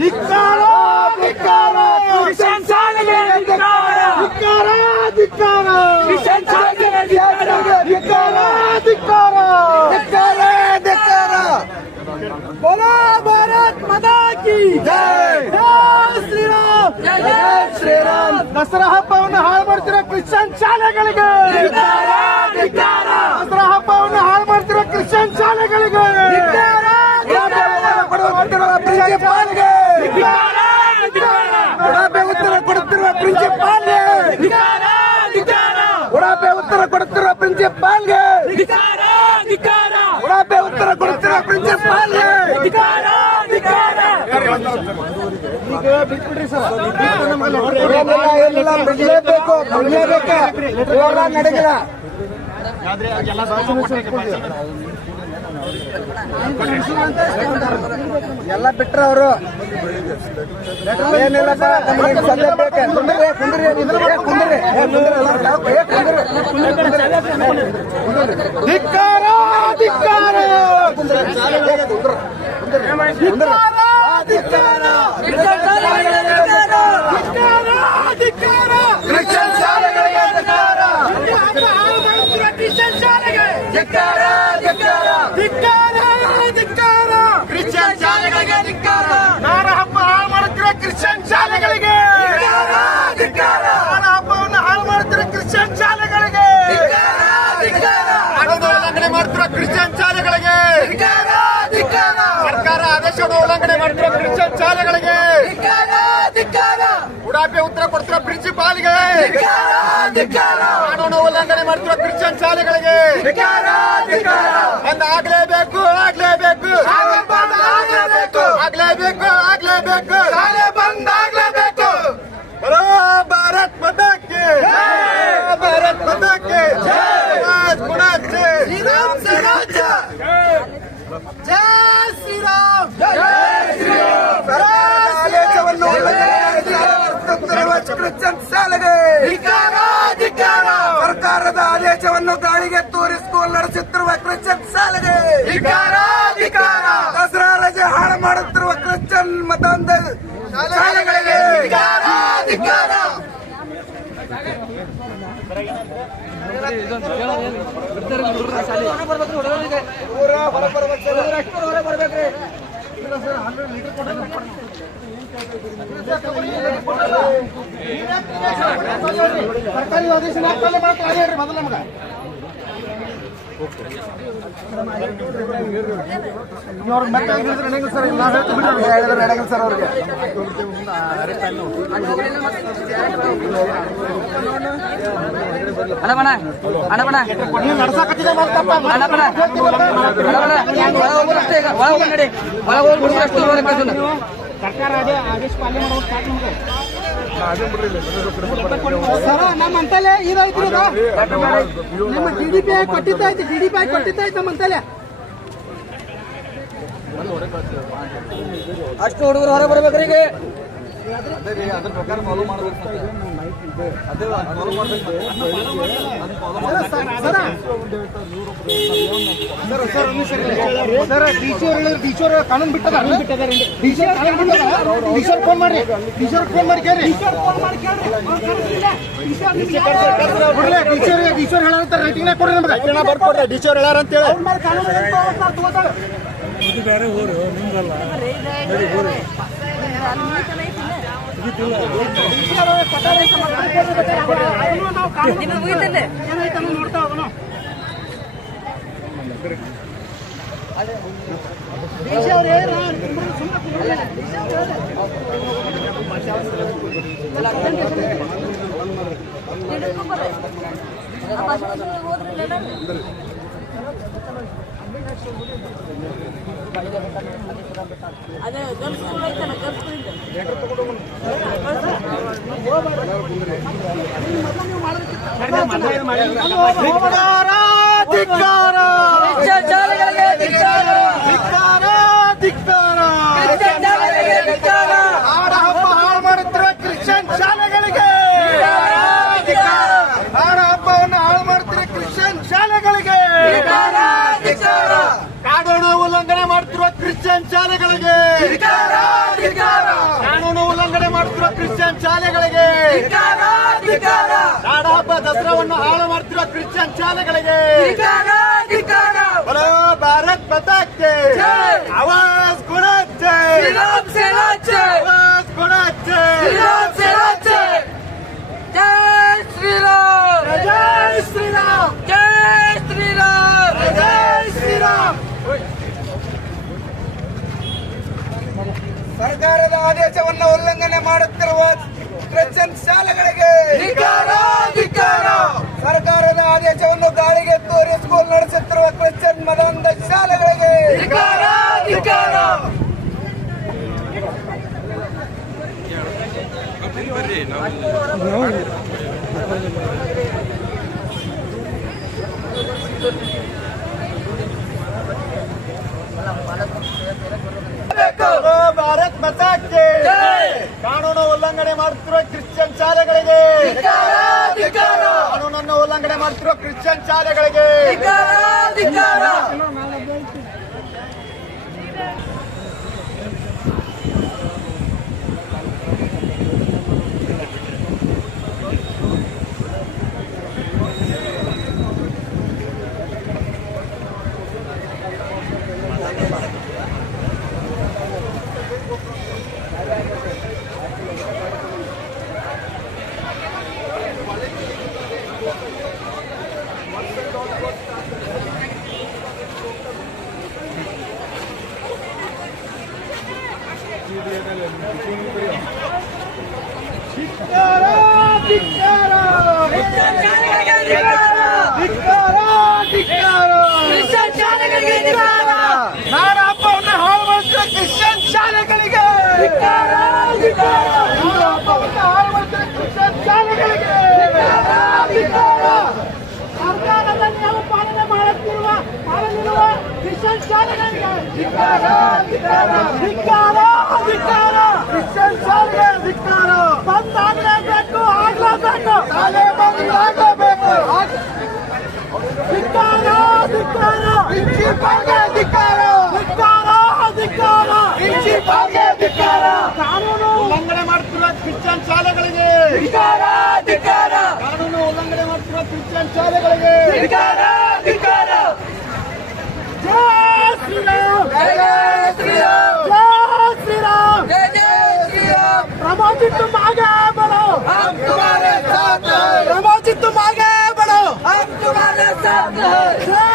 ಧಿಕ್ಕಾರ ಧಿಕ್ಕಾರ ಕ್ರಿಶ್ಚಿಯನ್ ಶಾಲೆಗೆ ಧಿಕ್ಕಾರ ಧಿಕ್ಕಾರ ಧಿಕ್ಕಾರ ಕ್ರಿಶ್ಚಿಯನ್ ಶಾಲೆಗೆ ಧಿಕ್ಕಾರ ಧಿಕ್ಕಾರ ಧಿಕ್ಕಾರ ಧಿಕ್ಕಾರ ಧಿಕ್ಕಾರ बोलो भारत माता की ಜೈ जय श्री राम ಜೈ ಶ್ರೀರಾಮ್ ದಸರಾ ಹಬ್ಬವನ್ನು ಹಾಳು ಮಾಡ್ತಿರೋ ಕ್ರಿಶ್ಚಿಯನ್ ಶಾಲೆಗಳಿಗೆ ಧಿಕ್ಕಾರ, ಧಿಕ್ಕಾರ. ಪ್ರಿನ್ಸಿಪಾಲ್ಗೆ. ಉಡಾಪೆ ಉತ್ತರ ಕೊಡುತ್ತಿರುವ ಪ್ರಿನ್ಸಿಪಾಲ್ಗೆ? ಬಿಡ್ಲೇಬೇಕು ಬಿಡ್ಲೇಬೇಕು. ನಡೆಗಿಲ್ಲ ಎಲ್ಲ ಬಿಟ್ರ ಅವರು ಏನಿಲ್ಲ ಧಿಕ್ಕಾರ ಧಿಕ್ಕಾರ ಕ್ರಿಶ್ಚಿಯನ್ ಶಾಲೆಗಳಿಗೆ ಧಿಕ್ಕಾರ ಕ್ರಿಶ್ಚಿಯನ್ ಶಾಲೆಗೆ ಧಿಕ್ಕಾರ ಧಿಕ್ಕಾರ ಧಿಕ್ಕಾರ, ಧಿಕ್ಕಾರ. ಕ್ರಿಶ್ಚಿಯನ್ ಶಾಲೆಗಳಿಗೆ ಧಿಕ್ಕಾರ. ನಾಡ ಹಬ್ಬ ಹಾಳು ಮಾಡುತ್ತಿರುವ ಕ್ರಿಶ್ಚಿಯನ್ ಶಾಲೆಗಳಿಗೆ ಧಿಕ್ಕಾರ, ಧಿಕ್ಕಾರ. ನಾಡ ಹಬ್ಬವನ್ನು ಹಾಳು ಮಾಡುತ್ತಿರುವ ಕ್ರಿಶ್ಚಿಯನ್ ಶಾಲೆಗಳಿಗೆ ಧಿಕ್ಕಾರ, ಧಿಕ್ಕಾರ. ಹಣದ ಉಲ್ಲಂಘನೆ ಮಾಡುತ್ತಿರುವ ಕ್ರಿಶ್ಚಿಯನ್ ಶಾಲೆಗಳಿಗೆ ಧಿಕ್ಕಾರ, ಧಿಕ್ಕಾರ. ಸರ್ಕಾರ ಆದೇಶವನ್ನು ಉಲ್ಲಂಘನೆ ಮಾಡ್ತಿರೋ ಕ್ರಿಶ್ಚಿಯನ್ ಶಾಲೆಗಳಿಗೆ ಉಡಾಪಿ ಉತ್ತರ ಕೊಡ್ತಿರೋ ಪ್ರಿನ್ಸಿಪಾಲ್ಗೆ. ಕಾನೂನು ಉಲ್ಲಂಘನೆ ಮಾಡುತ್ತಿರುವ ಕ್ರಿಶ್ಚಿಯನ್ ಶಾಲೆಗಳಿಗೆ. ಬಂದ್ ಆಗ್ಲೇಬೇಕು ಆಗ್ಲೇಬೇಕು ಶಾಲೆ ಬಂದ್ ಆಗ್ಲೇಬೇಕು. ಬರೋ ಭಾರತ್ ಮತಕ್ಕೆ ಭಾರತ್ ಮತಕ್ಕೆ ಗುಣಕ್ಕೆ ಶ್ರೀರಾಮ್ ಸ್ವರಾಜ್ಯ. ಜೈ ಶ್ರೀರಾಮ್ ಆದೇಶವನ್ನು ಉಲ್ಲಂಘಿಸುತ್ತಿರುವ ಕ್ರಿಶ್ಚಿಯನ್ ಶಾಲೆಗೆ. ಸರ್ಕಾರದ ಆದೇಶವನ್ನು ಗಾಳಿಗೆ ತೋರಿ ಸ್ಕೂಲ್ ನಡೆಸುತ್ತಿರುವ ಕ್ರಿಶ್ಚಿಯನ್ ಶಾಲೆಗೆ. ದಸರಾ ರಜೆ ಹಾಳು ಮಾಡುತ್ತಿರುವ ಕ್ರಿಶ್ಚಿಯನ್ ಮತಾಂಧ ಶಾಲೆಗಳಿಗೆ ಧಿಕ್ಕಾರ, ಧಿಕ್ಕಾರ. ಸರ್ಕಾರಿ ಆದೇಶ ಹಾಕ್ತಲ್ಲ ಮಾತ್ರ ಮೊದಲು ನಮ್ಗೆ ಅವ್ರಿಗೆ ಮತ್ತೆ ಹೇಳಿದ್ರೆ ನಡೆಯಂಗಿಲ್ಲ ಸರ್ ಇಲ್ಲ ಹೇಳ್ತೀವಿ ಸರ್ ಅವ್ರಿಗೆ ಅಣ್ಣಬಣ ಅಣ್ಣಬಣ ನೀವು ನಡ್ಸಾಕತ್ತಿದೆ ಅಣ್ಣಬಣ ಅಣ್ಣಬಣ ಒಳ ಹೋಗ್ಬಿಡು ಅಷ್ಟೇ ಈಗ ಒಳಗೆ ಸರ್ಕಾರ ಅದೇ ಆದೇಶ ಪಾಲನೆ ಮಾಡೋದು ಸ್ಟಾರ್ಟ್ ನಮ್ಗೆ ಸರ ನಮ್ಮ ಅಂತಲೇ ಇದೈತ್ರಿ ಇದು ನಿಮ್ಮ ಡಿ ಡಿ ಪಿ ಆಗಿ ಕೊಟ್ಟಿದ್ದೈತಿ ಡಿ ಡಿ ಪಿ ಆಗಿ ಕೊಟ್ಟಿದ್ದೈತಿ ನಮ್ಮ ಅಂತಲೇ ಅಷ್ಟು ಹುಡುಗರು ಹೊರ ಬರ್ಬೇಕ್ರಿ ಈಗ ಸರ ಸರ್ ಅವ್ರು ಕಾನೂನು ಬಿಟ್ಟದ ಟೀಚರ್ ಕಾನೂನು ಅವ್ರು ಫೋನ್ ಮಾಡಿ ಟೀಚರ್ ಫೋನ್ ಮಾಡಿ ಕೇಳಿ ಕೊಡ್ಲಿ ಫೋನ್ ಸಿ ಅವ್ರು ಹೇಳಂತ ರೈಟಿಂಗ್ನಾಗ ಕೊಡ್ರಿ ನಮ್ಗೆ ಬರ್ಕೊಡ್ರಿ ಡಿ ಸಿ ಅವ್ರು ಹೇಳಾರ ಅಂತ ಹೇಳಿ ನೋಡ್ತಾ ಹೋಗೋಣ ಡಿ ಸಿ ಅವ್ರು ಹೇಳ ಅದೇ ಗರ್ಲ್ಸ್ ಸ್ಕೂಲ್ ಐತಲ್ಲ ಗರ್ಲ್ಸ್ ಸ್ಕೂಲ್ ಧಿಕ್ಕಾರ ಧಿಕ್ಕಾರ ಕ್ರಿಶ್ಚಿಯನ್ ಶಾಲೆಗಳಿಗೆ ಧಿಕ್ಕಾರ ಧಿಕ್ಕಾರ ಧಿಕ್ಕಾರ ಕ್ರಿಶ್ಚಿಯನ್ ಶಾಲೆಗಳಿಗೆ ಧಿಕ್ಕಾರ ಆಡ ಹಬ್ಬ ಹಾಳು ಮಾಡುತ್ತಿರುವ ಕ್ರಿಶ್ಚಿಯನ್ ಶಾಲೆಗಳಿಗೆ ಆಡ ಹಬ್ಬವನ್ನು ಹಾಳು ಮಾಡುತ್ತಿರುವ ಕ್ರಿಶ್ಚಿಯನ್ ಶಾಲೆಗಳಿಗೆ ಧಿಕ್ಕಾರ, ಧಿಕ್ಕಾರ. ಕಾನೂನು ಉಲ್ಲಂಘನೆ ಮಾಡುತ್ತಿರುವ ಕ್ರಿಶ್ಚಿಯನ್ ಶಾಲೆಗಳಿಗೆ ಧಿಕ್ಕಾರ, ಧಿಕ್ಕಾರ. ಶಾಲೆಗಳಿಗೆ. ಧಿಕ್ಕಾರ ಧಿಕ್ಕಾರ. ನಾಡ ಹಬ್ಬ ದಸರಾವನ್ನು ಹಾಳು ಮಾಡ್ತಿರೋ ಕ್ರಿಶ್ಚಿಯನ್ ಶಾಲೆಗಳಿಗೆ. ಬರೋ ಭಾರತ್ ಪತಾಕೆ ಜೈ. ಆವಾಜ್ ಗುಣಾಚೆ ಆವಾಜ್ ಗುಣಾಚೆ ಜಯ ಶ್ರೀರಾಮ್. ಜಯ ಶ್ರೀರಾಮ್. ಜಯ ಶ್ರೀರಾಮ್ ಜೈ ಶ್ರೀರಾಮ್ ಸರ್ಕಾರದ ಆದೇಶವನ್ನು ಉಲ್ಲಂಘನೆ ಮಾಡುತ್ತಿರುವ ಕ್ರಿಶ್ಚಿಯನ್ ಶಾಲೆಗಳಿಗೆ ಸರ್ಕಾರದ ಆದೇಶವನ್ನು ಗಾಳಿಗೆ ತೋರಿ ಸ್ಕೂಲ್ ನಡೆಸುತ್ತಿರುವ ಕ್ರಿಶ್ಚಿಯನ್ ಮತಾಂಧ ಶಾಲೆಗಳಿಗೆ ಧಿಕ್ಕಾರ ಧಿಕ್ಕಾರ बोलो ಭಾರತ್ ಮತಾಕ್ಕೆ ಜೈ. ಕಾನೂನು ಉಲ್ಲಂಘನೆ ಮಾಡುತ್ತಿರುವ ಕ್ರಿಶ್ಚಿಯನ್ ಶಾಲೆಗಳಿಗೆ ಕಾನೂನನ್ನು ಉಲ್ಲಂಘನೆ ಮಾಡುತ್ತಿರುವ ಕ್ರಿಶ್ಚಿಯನ್ ಶಾಲೆಗಳಿಗೆ. ನಾಡ ಹಬ್ಬವನ್ನು ಹಾಳು ಮಾಡುತ್ತಿರುವ ಕ್ರಿಶ್ಚಿಯನ್ ಶಾಲೆಗಳಿಗೆ ಹಬ್ಬವನ್ನು ಹಾಳು ಮಾಡುತ್ತಿರುವ ಕ್ರಿಶ್ಚಿಯನ್ ಶಾಲೆಗಳಿಗೆ ಸರ್ಕಾರದ ನಿಯಮ ಪಾಲನೆ ಮಾಡುತ್ತಿರುವ ಮಾಡಲಿರುವ ಕ್ರಿಶ್ಚಿಯನ್ ಶಾಲೆಗಳಿಗೆ. ಧಿಕ್ಕಾರ ಧಿಕ್ಕಾರ ಧಿಕಾರ ಧಿಕಾರ ಕಾನೂನು ಉಲ್ಲಂಘನೆ ಮಾಡ್ತಿರೋ ಕ್ರಿಶ್ಚಿಯನ್ ಶಾಲೆಗಳಿಗೆ ಧಿಕಾರ ಧಿಕಾರ ಜಯ ಶ್ರೀರಾಮ್ ಜಯ ಶ್ರೀರಾಮ್ ಜಯ ಶ್ರೀರಾಮ್ ಜಯ ಶ್ರೀರಾಮ್ ಪ್ರಮೋಜಿ ತುಮ್ ಆಗೆ ಬಡೋ ಹಮ್ ತುಮಾರೆ ಸಾಥ್ ಪ್ರಮೋಜಿ ತುಮ್ ಆಗೆ ಬಡೋ ಹಮ್ ತುಮಾರೆ ಸಾಥ್ ಜಯ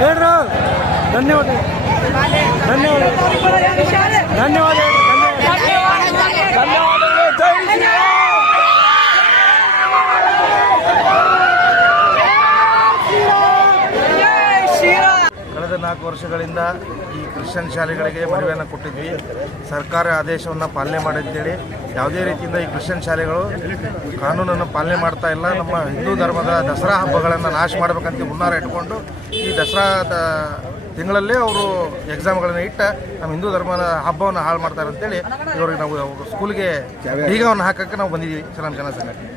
ಹೇಳ್ರು ಧನ್ಯವಾದ ಧನ್ಯವಾದ ಧನ್ಯವಾದ ಕಳೆದ ನಾಲ್ಕು ವರ್ಷಗಳಿಂದ ಕ್ರಿಶ್ಚಿಯನ್ ಶಾಲೆಗಳಿಗೆ ಮನವಿಯನ್ನು ಕೊಟ್ಟಿದ್ವಿ. ಸರ್ಕಾರ ಆದೇಶವನ್ನು ಪಾಲನೆ ಮಾಡಿದ್ದೇಳಿ ಯಾವುದೇ ರೀತಿಯಿಂದ ಈ ಕ್ರಿಶ್ಚಿಯನ್ ಶಾಲೆಗಳು ಕಾನೂನನ್ನು ಪಾಲನೆ ಮಾಡ್ತಾ ಇಲ್ಲ. ನಮ್ಮ ಹಿಂದೂ ಧರ್ಮದ ದಸರಾ ಹಬ್ಬಗಳನ್ನು ನಾಶ ಮಾಡಬೇಕಂತ ಹುನ್ನಾರ ಇಟ್ಕೊಂಡು ಈ ದಸರಾದ ತಿಂಗಳಲ್ಲೇ ಅವರು ಎಕ್ಸಾಮ್ಗಳನ್ನು ಇಟ್ಟ ನಮ್ಮ ಹಿಂದೂ ಧರ್ಮದ ಹಬ್ಬವನ್ನು ಹಾಳು ಮಾಡ್ತಾರೆ ಅಂತೇಳಿ ಇವ್ರಿಗೆ ನಾವು ಸ್ಕೂಲ್ಗೆ ಬೀಗವನ್ನು ಹಾಕಕ್ಕೆ ನಾವು ಬಂದಿದ್ದೀವಿ. ಚಲನ್ ಕನ್ನಡ ಸಂಘಟನೆ.